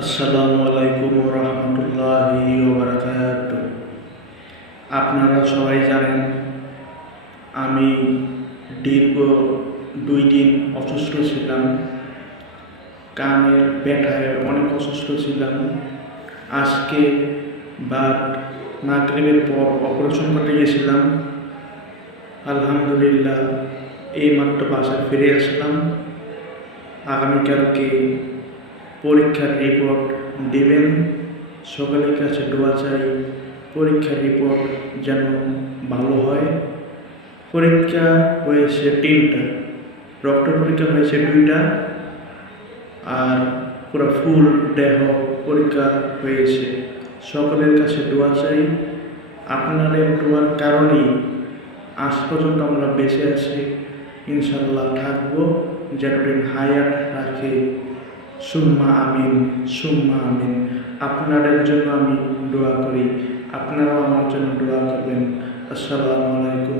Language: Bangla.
আসসালামু আলাইকুম রহমতুল্লাহি ওয়া বারাকাতুহু। আপনারা সবাই জানেন আমি দীর্ঘ 2 দিন অসুস্থ ছিলাম। কানের ব্যথায় অনেক অসুস্থ ছিলাম। আজকে মাগরিবের পর অপারেশন করতে গেছিলাম। আলহামদুলিল্লাহ এইমাত্র বাসায় ফিরে আসলাম। আগামীকালকে পরীক্ষার রিপোর্ট দেবেন। সকলের কাছে দোয়া চাই পরীক্ষার রিপোর্ট যেন ভালো হয়। পরীক্ষা হয়েছে 3টা, রক্ত পরীক্ষা হয়েছে 2টা, আর পুরো ফুল দেহ পরীক্ষা হয়েছে। সকলের কাছে দোয়া চাই। আপনাদের দোয়ার কারণেই আজ পর্যন্ত আমরা বেঁচে আছি, ইনশাল্লাহ থাকবো যতদিন হায়াত রাখে। সুম্মা আমিন, সুম্মা আমিন। আপনাদের জন্য আমি দোয়া করি, আপনারাও আমার জন্য দোয়া করবেন। আসসালামু আলাইকুম।